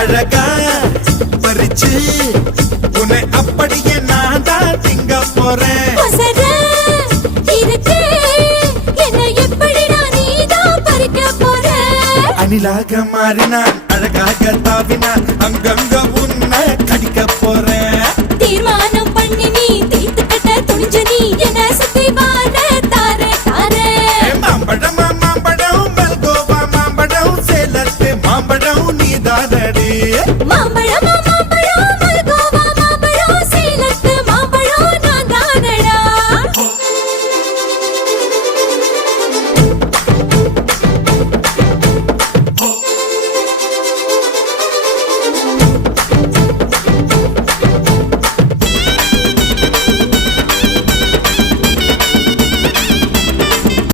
அழகா பறிச்சு உன்னை அப்படியே நான் தான் திங்க போறேன். அணிலாக மாறினான் அழகாக தாவினான் அங்கங்க உன்னை கடிக்க போறேன்.